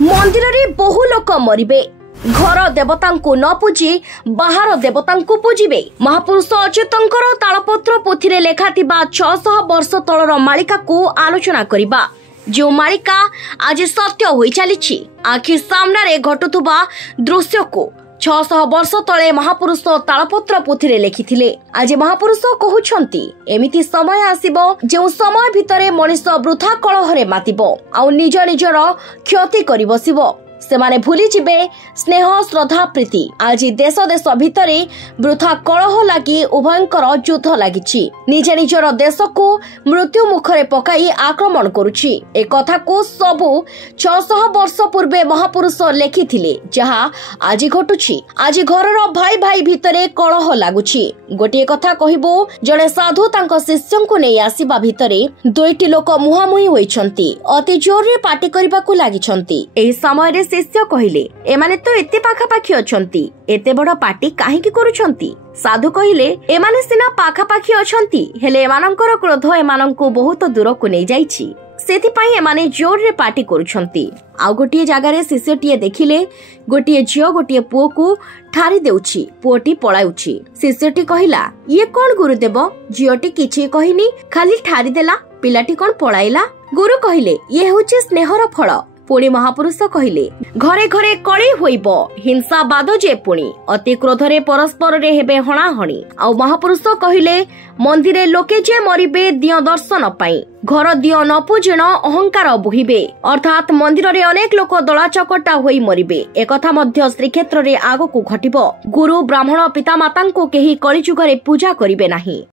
मंदिर रे बहु लोक मरिबे, घर देवता न पूजी बाहर देवता पूजिबे। महापुरुष अच्युतंकर तालपत्र पोथी लेखा 600 वर्ष तलर मालिका को आलोचना करिबा। जो मालिका आज सत्य होई चली आखि सामने घटुवा दृश्य को 600 वर्ष तले महापुरुष तालपत्र पोथी लेखिथिले। आज महापुरुष कहउछंती एमिति समय आसीबो जो समय भितरे मनुष्य वृथा कलहरे मातिबो आ निज निजर क्षति करि बसिबो। सेमाने भूली जिबे स्नेह श्रद्धा प्रीति। आज देश देश भितरे वृथा कलह लगी उभयंकर युद्ध लगी। निजे निजर देश को मृत्यु मुखरे पकाई आक्रमण करुछि। ए कथा को सबु 600 वर्ष पूर्वे महापुरुष लेखिथिले जहा आज घटुछि। आज घरर भाई भाई भितरे कलह लागुछि। गोटे कथा कहिबो, जणे साधु तांको शिष्यंकु नै आसीबा भितरे दुईटी लोक मुहामुही होइछंती। अति जोर रे पाटी करबाकू लागिछंती। एही समय रे शिष्य कहिले, एमाने तो एते पाखापाखी अछंती, एते बड़ पाटी काहेकि करूछंती? साधु कहिले, एमाने सिना पाखापाखी अछंती, हेले एमानंकर क्रोध एमानंकु बहुत दूर को नै जाईछि, सेति पई एमाने जोर रे पाटी करूछंती। आ गोटिए जागा रे शिष्यटिए देखिले गोटिए झियो गोटिए पुओ को ठारी देउछि, पुओटी पळाउछि। शिष्यटी कहिला, ये कोन गुरुदेव? झियोटी किछि कहिनी, खाली ठारी देला, पिलाटी कोन पळाइला? गुरु कहिले, ये होछि स्नेहर फळ। पुणी महापुरुष कहिले, घरे घरे कଳି होइब, हिंसा बाद जे पुणी अति क्रोधरे परस्पर रे हेबे हणाहणी। आ महापुरुष कहिले, मंदिरे लोके जे मरिबे दियो दर्शन पाई, घर दियो न पूजन अहंकार बुहिबे। अर्थात मंदिर रे अनेक लोक दला चकटा होई मरिबे। एकथा मध्य श्रीक्षेत्र रे आगो को घटिबो। गुरु ब्राह्मण पिता माता को केही कलिजुग रे पूजा करिबे नाही।